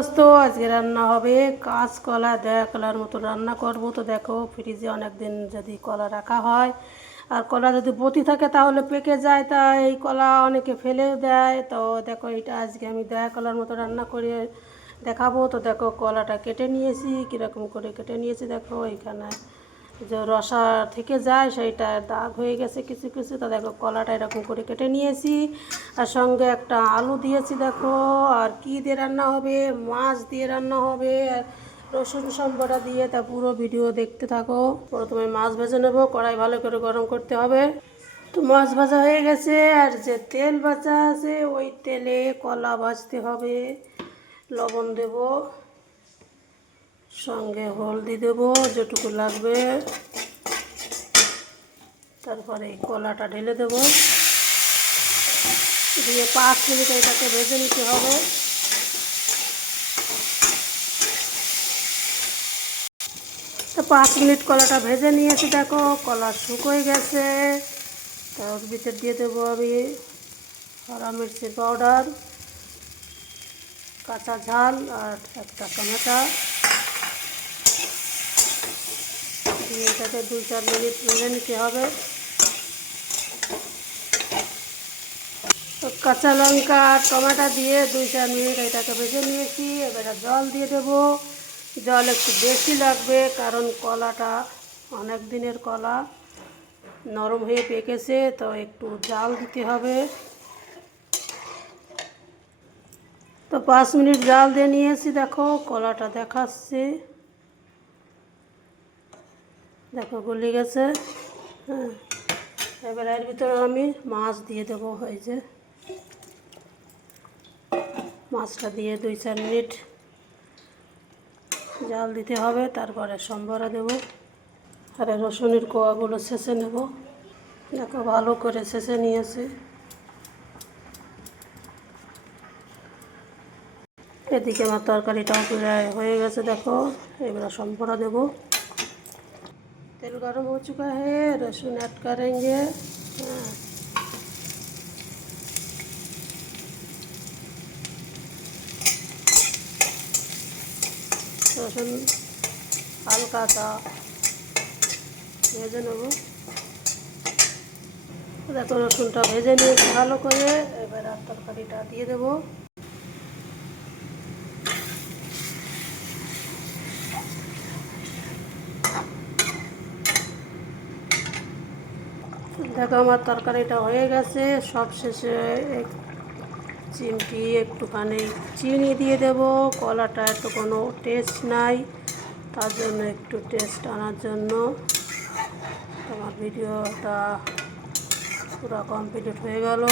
দোস্ত, আজকে রান্না হবে কাঁচকলা। কলার মতো রান্না করব। তো দেখো, ফ্রিজে অনেক দিন যদি কলা রাখা হয় আর কলা যদি বতি থাকে তাহলে পেকে যায়, তাই এই কলা অনেকে ফেলেও দেয়। তো দেখো, এটা আজকে আমি কলার মতো রান্না করে দেখাবো। তো দেখো, কলাটা কেটে নিয়েছি। কীরকম করে কেটে নিয়েছি দেখো, এইখানে যে রসা থেকে যায় সেইটা দাগ হয়ে গেছে কিছু কিছু। তো দেখো, কলাটা এরকম করে কেটে নিয়েছি, আর সঙ্গে একটা আলু দিয়েছি দেখো। আর কি দিয়ে রান্না হবে? মাছ দিয়ে রান্না হবে, আর রসুন সম্বরা দিয়ে। তা পুরো ভিডিও দেখতে থাকো। প্রথমে মাছ ভেজে নেবো, কড়াই ভালো করে গরম করতে হবে। তো মাছ ভাজা হয়ে গেছে, আর যে তেল ভাজা আছে ওই তেলে কলা ভাজতে হবে। লবণ দেব, সঙ্গে হলদি দেবো যেটুকু লাগবে, তারপরে এই কলাটা ঢেলে দেব, দিয়ে 5 মিনিট এটাকে ভেজে নিতে হবে। তো 5 মিনিট কলাটা ভেজে নিয়েছি দেখো, কলা শুকোয় গেছে। তার ভিতর দিয়ে দেবো আমি হরা মির্চির পাউডার, কাঁচা ঝাল, আর একটা টমেটো দিয়ে এটাকে 2-4 মিনিট ভেজে নিতে হবে। তো কাঁচা লঙ্কা আর টমেটো দিয়ে 2-4 মিনিট এটাকে ভেজে নিয়েছি। এবারে জল দিয়ে দেবো। জল একটু বেশি লাগবে, কারণ কলাটা অনেক দিনের কলা, নরম হয়ে পেকেছে, তো একটু জাল দিতে হবে। তো 5 মিনিট জাল দিয়ে নিয়েছি দেখো, কলাটা দেখাচ্ছি। দেখো গলে গেছে। হ্যাঁ, এবার এর ভিতরে আমি মাছ দিয়ে দেবো। এই যে মাছটা দিয়ে 2-4 মিনিট জাল দিতে হবে, তারপরে সম্বরা দেব। আর রসুনের কোয়াগুলো ছেঁচে নেব। দেখো, ভালো করে ছেঁচে নিয়েছি। এদিকে আমার তরকারিটাও প্রায় হয়ে গেছে দেখো। এবার সম্বরা দেব। तेल गरम हो चुका है, लहसुन ऐड करेंगे। लहसुन हल्का सा ভেজে নেব। দেখো, রসুনটা ভেজে নিয়েছি ভালো করে। এবার আর তরকারিটা দিয়ে দেবো। দেখো, আমার তরকারিটা হয়ে গেছে। সব শেষে এক চিমটি একটুখানি চিনি দিয়ে দেব। কলাটা এত কোনো টেস্ট নাই, তার জন্য একটু টেস্ট আনার জন্য। আমার ভিডিওটা পুরো কমপ্লিট হয়ে গেল।